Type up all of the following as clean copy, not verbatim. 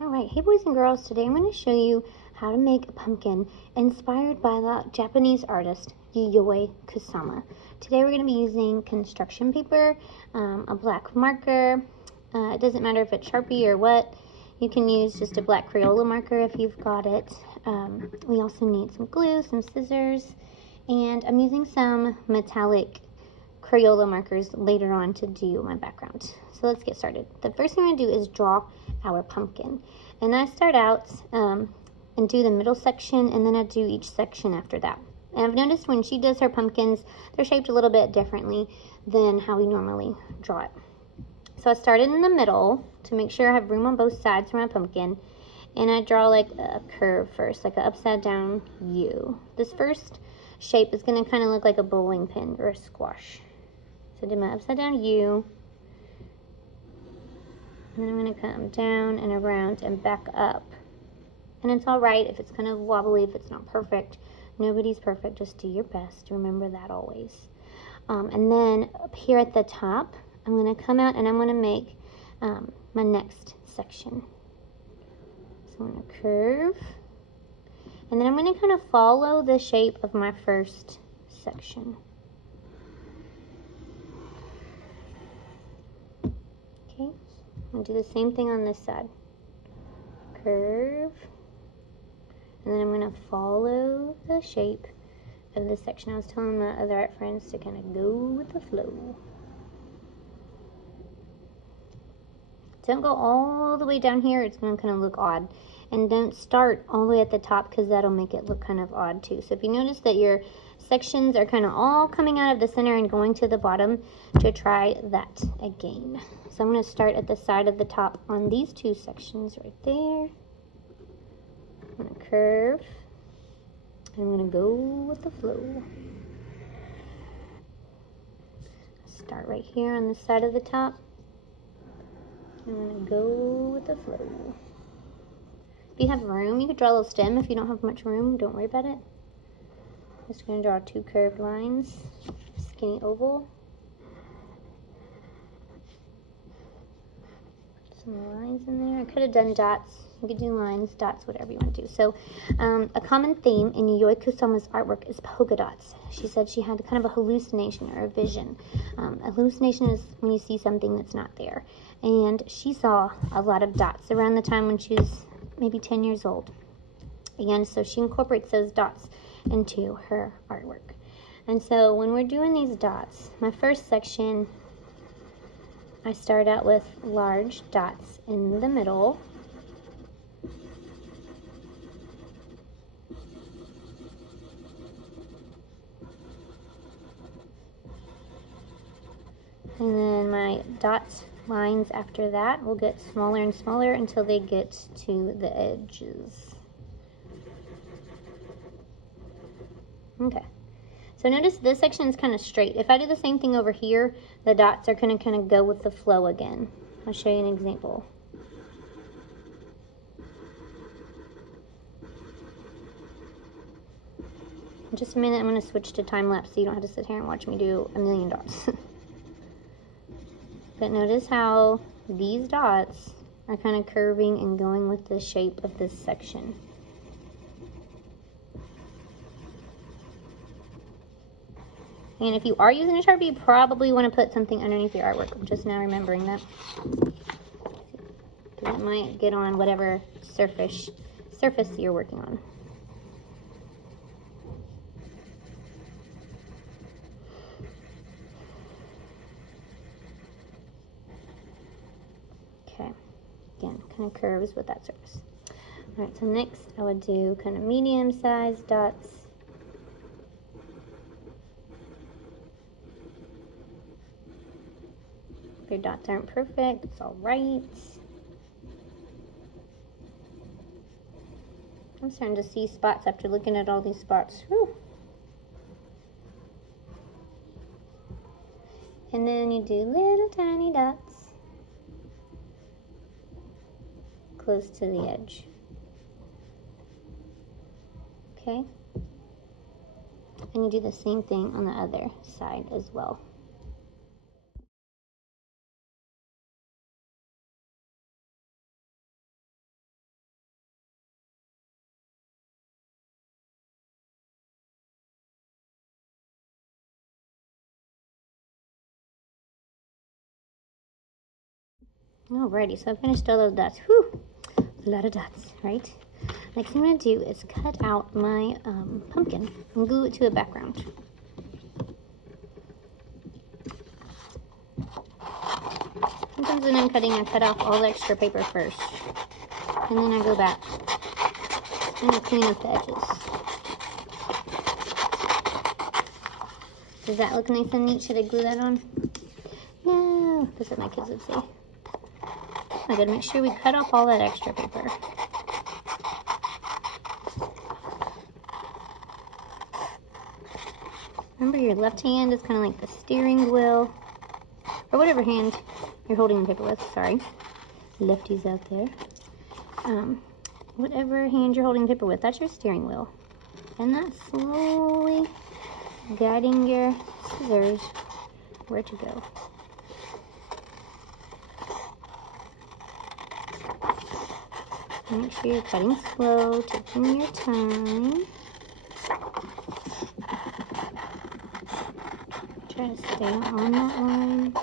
Alright, hey boys and girls, today I'm going to show you how to make a pumpkin inspired by the Japanese artist Yayoi Kusama. Today we're going to be using construction paper, a black marker. It doesn't matter if it's Sharpie or what. You can use just a black Crayola marker if you've got it. We also need some glue, some scissors, and I'm using some metallic Crayola markers later on to do my background. So let's get started. The first thing I'm going to do is draw our pumpkin. And I start out and do the middle section, and then I do each section after that. And I've noticed when she does her pumpkins, they're shaped a little bit differently than how we normally draw it. So I started in the middle to make sure I have room on both sides for my pumpkin. And I draw like a curve first, like an upside down U. This first shape is going to kind of look like a bowling pin or a squash. So I did my upside down U, and then I'm going to come down and around and back up. And it's all right if it's kind of wobbly, if it's not perfect. Nobody's perfect, just do your best. Remember that always. And then up here at the top, I'm going to come out and I'm going to make my next section. So I'm going to curve, and then I'm going to kind of follow the shape of my first section. Okay, I'm going to do the same thing on this side. Curve, and then I'm going to follow the shape of this section. I was telling my other art friends to kind of go with the flow. Don't go all the way down here, it's going to kind of look odd. And don't start all the way at the top, because that'll make it look kind of odd too. So if you notice that your sections are kind of all coming out of the center and going to the bottom, to try that again. So I'm going to start at the side of the top on these two sections right there. I'm going to curve, and I'm going to go with the flow. Start right here on the side of the top. I'm going to go with the flow. If you have room, you could draw a little stem. If you don't have much room, don't worry about it. I'm just going to draw two curved lines, skinny oval. Some lines in there. I could have done dots. You could do lines, dots, whatever you want to do. So a common theme in Yayoi Kusama's artwork is polka dots. She said she had kind of a hallucination or a vision. A hallucination is when you see something that's not there. And she saw a lot of dots around the time when she was maybe 10 years old. And so she incorporates those dots into her artwork. And so when we're doing these dots, my first section, I start out with large dots in the middle. And then my dot lines after that will get smaller and smaller until they get to the edges. Okay. So notice this section is kind of straight. If I do the same thing over here, the dots are going to kind of go with the flow again. I'll show you an example. In just a minute, I'm going to switch to time lapse so you don't have to sit here and watch me do a million dots. But notice how these dots are kind of curving and going with the shape of this section. And if you are using a Sharpie, you probably want to put something underneath your artwork. I'm just now remembering that. It might get on whatever surface you're working on. Okay, again, kind of curves with that surface. All right, so next I would do kind of medium-sized dots. If your dots aren't perfect, it's all right. I'm starting to see spots after looking at all these spots. Whew. And then you do little tiny dots close to the edge. Okay? And you do the same thing on the other side as well. Alrighty, so I finished all those dots. Whew, a lot of dots, right? Next thing I'm going to do is cut out my pumpkin and glue it to a background. Sometimes when I'm cutting, I cut off all the extra paper first. And then I go back and I clean up the edges. Does that look nice and neat? Should I glue that on? No, that's what my kids would say. I gotta make sure we cut off all that extra paper. Remember, your left hand is kind of like the steering wheel, or whatever hand you're holding the paper with. Sorry, lefties out there. Whatever hand you're holding the paper with, that's your steering wheel. And that's slowly guiding your scissors where to go. Make sure you're cutting slow, taking your time. Try to stay on that line.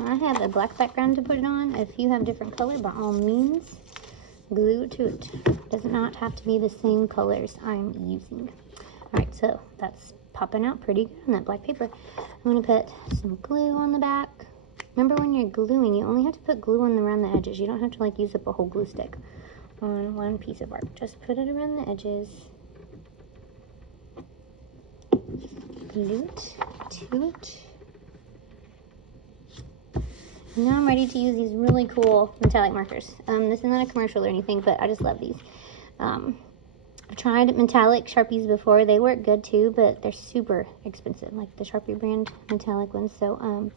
I have a black background to put it on. If you have different color, by all means, glue it to it. It does not have to be the same colors I'm using. Alright, so that's popping out pretty good on that black paper. I'm going to put some glue on the back. Remember, when you're gluing, you only have to put glue on around the edges. You don't have to like use up a whole glue stick on one piece of art. Just put it around the edges. Glue it to it. Now I'm ready to use these really cool metallic markers. This is not a commercial or anything, but I just love these. I've tried metallic Sharpies before. They work good too, but they're super expensive, like the Sharpie brand metallic ones. So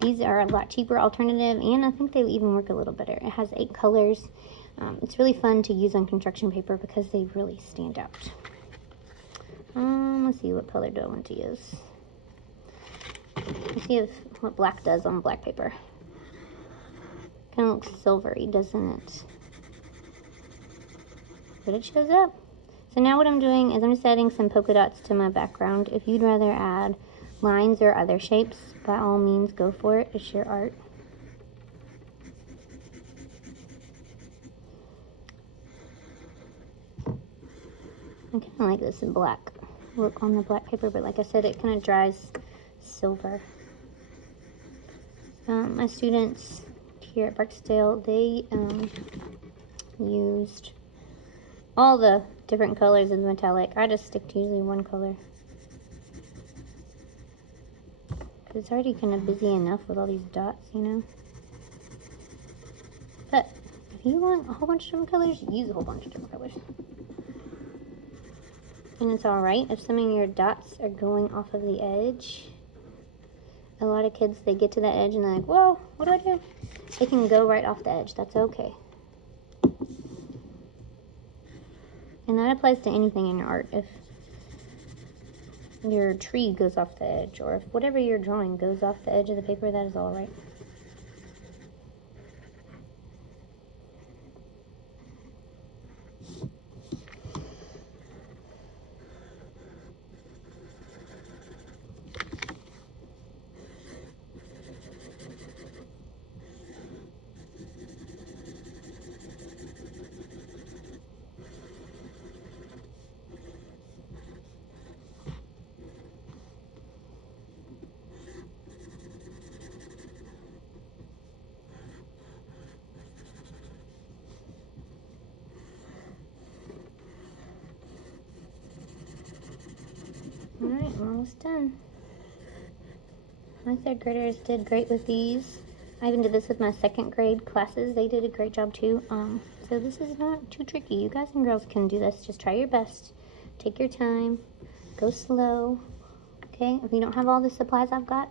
these are a lot cheaper alternative, and I think they even work a little better. It has 8 colors. It's really fun to use on construction paper because they really stand out. Let's see, what color do I want to use? Let's see what black does on black paper. Kind of looks silvery, doesn't it? But it shows up. So now what I'm doing is I'm just adding some polka dots to my background. If you'd rather add lines or other shapes, by all means go for it. It's your art. I kind of like this black look on the black paper, but like I said, it kind of dries silver. My students here at Barksdale, they used all the different colors in metallic. I just stick to usually one color, because it's already kind of busy enough with all these dots, you know. But if you want a whole bunch of different colors, use a whole bunch of different colors. And it's alright if some of your dots are going off of the edge. A lot of kids, they get to that edge and they're like, whoa, what do I do? They can go right off the edge. That's okay. And that applies to anything in your art. If your tree goes off the edge, or if whatever you're drawing goes off the edge of the paper, that is alright. Alright, I'm almost done. My 3rd graders did great with these. I even did this with my 2nd grade classes. They did a great job too. So this is not too tricky. You guys and girls can do this. Just try your best. Take your time. Go slow. Okay? If you don't have all the supplies I've got,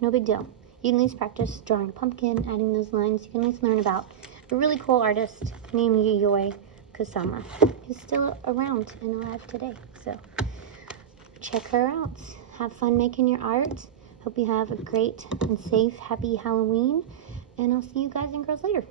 no big deal. You can at least practice drawing a pumpkin, adding those lines. You can at least learn about a really cool artist named Yayoi Kusama, who's still around and alive today. So check her out. Have fun making your art. Hope you have a great and safe, happy Halloween. And I'll see you guys and girls later.